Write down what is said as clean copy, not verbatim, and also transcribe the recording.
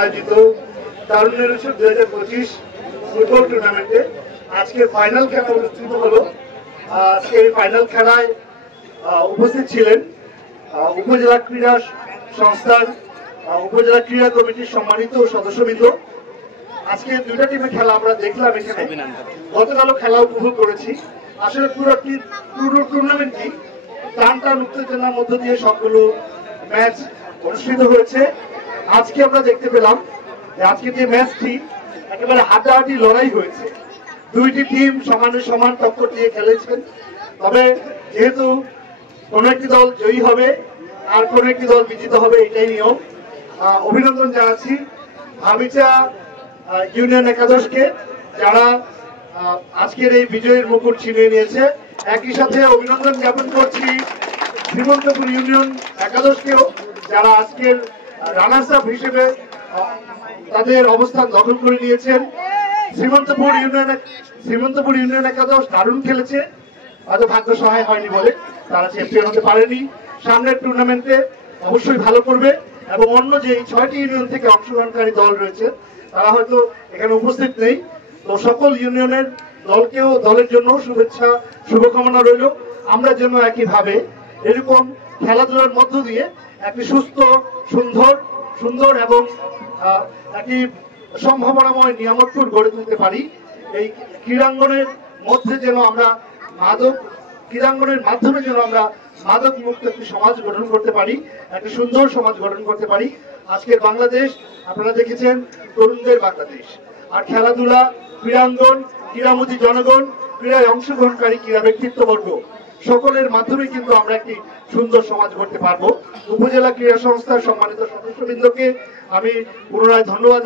আয়োজিত তারুণ্যের উৎসব 2025 ফুটবল টুর্নামেন্টে আজকে ফাইনাল খেলা অনুষ্ঠিত হলো। সেই ফাইনাল খেলায় উপস্থিত ছিলেন উপজেলা ক্রীড়া সংস্থার উপজেলা ক্রীড়া কমিটির সম্মানিত সদস্যবৃন্দ। আজকে দুইটা টিমের খেলা আমরা দেখলাম এখানে, গতকালও খেলা উপভোগ করেছি। আসলে পুরো টুর্নামেন্টটি টান টান উত্তেজনার মধ্য দিয়ে সবগুলো ম্যাচ অনুষ্ঠিত হয়েছে। আজকে আমরা দেখতে পেলাম যে আজকে যে ম্যাচটি একেবারে হাড্ডাহাড্ডি লড়াই হয়েছে, দুইটি টিম সমানে সমান টক্কর দিয়ে খেলেছেন। তবে যেহেতু কোনো একটি দল জয়ী হবে আর কোনো একটি দল বিজিত হবে, এটাই নিয়ম। অভিনন্দন জানাচ্ছি ভাবিচা ইউনিয়ন একাদশকে, যারা আজকের এই বিজয়ের মুকুট ছিনিয়ে নিয়েছে। একই সাথে অভিনন্দন জ্ঞাপন করছি শ্রীমন্তপুর ইউনিয়ন একাদশকেও, যারা আজকের রানার্স আপ হিসেবে তাদের অবস্থান দখল করে নিয়েছেন। শ্রীমন্তপুর ইউনিয়ন একাদশ দারুণ খেলেছে, হয়তো ভাগ্য সহায় হয়নি বলে তারা চ্যাম্পিয়ন হতে পারেনি। সামনের টুর্নামেন্টে অবশ্যই ভালো করবে এবং অন্য যে 6টি ইউনিয়ন থেকে অংশগ্রহণকারী দল রয়েছে তারা হয়তো এখানে উপস্থিত নেই, তো সকল ইউনিয়নের দলের জন্য শুভেচ্ছা শুভকামনা রইল। আমরা যেন একইভাবে এরকম খেলাধুলার মধ্য দিয়ে একটি সুস্থ সুন্দর এবং একটি সম্ভাবনাময় নিয়ামতপুর গড়ে তুলতে পারি। এই ক্রীড়াঙ্গনের মধ্যে যেন আমরা ক্রীড়াঙ্গনের মাধ্যমে যেন আমরা মাদক মুক্ত একটি সমাজ গঠন করতে পারি, একটি সুন্দর সমাজ গঠন করতে পারি। আজকের বাংলাদেশ আপনারা দেখেছেন তরুণদের বাংলাদেশ। আর খেলাধুলা, ক্রীড়াঙ্গন, ক্রীড়ামুখী জনগণ, ক্রীড়ায় অংশগ্রহণকারী ক্রীড়া ব্যক্তিত্ববর্গ সকলের মাধ্যমে কিন্তু আমরা একটি সুন্দর সমাজ গড়তে পারবো। উপজেলা ক্রীড়া সংস্থার সম্মানিত সদস্যবৃন্দকে আমি পুনরায় ধন্যবাদ